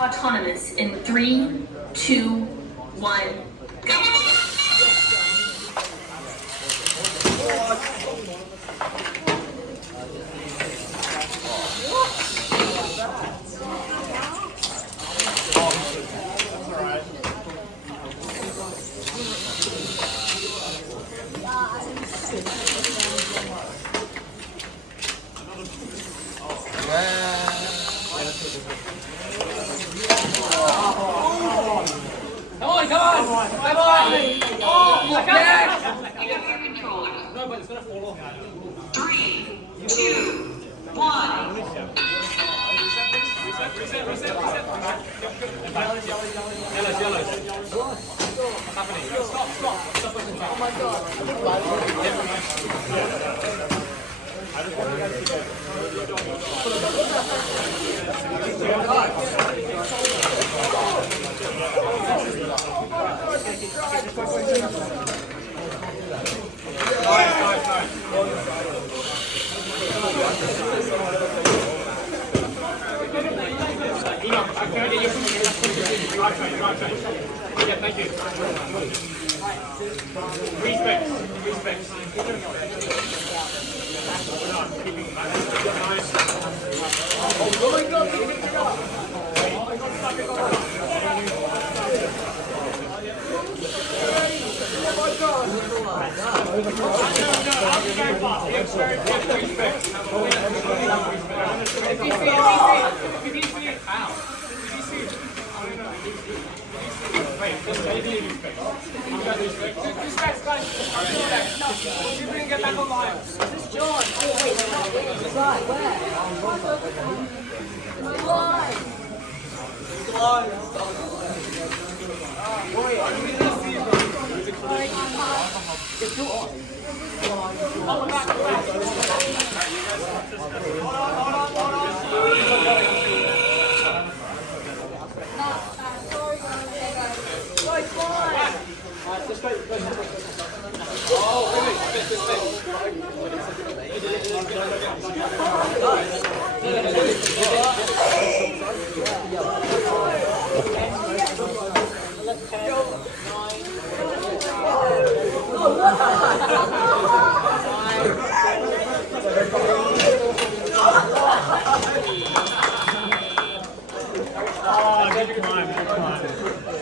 autonomous in 3, 2, 1, go. No, but it's gonna fall off. 3, 2, 1. Reset. Yellows. What's happening? Stop. Stop pushing back. Oh my god. Yeah, thank you. Respect. Respect, guys. You bring get back online. This is John. Oh, wait. Right, where? Oh, wait.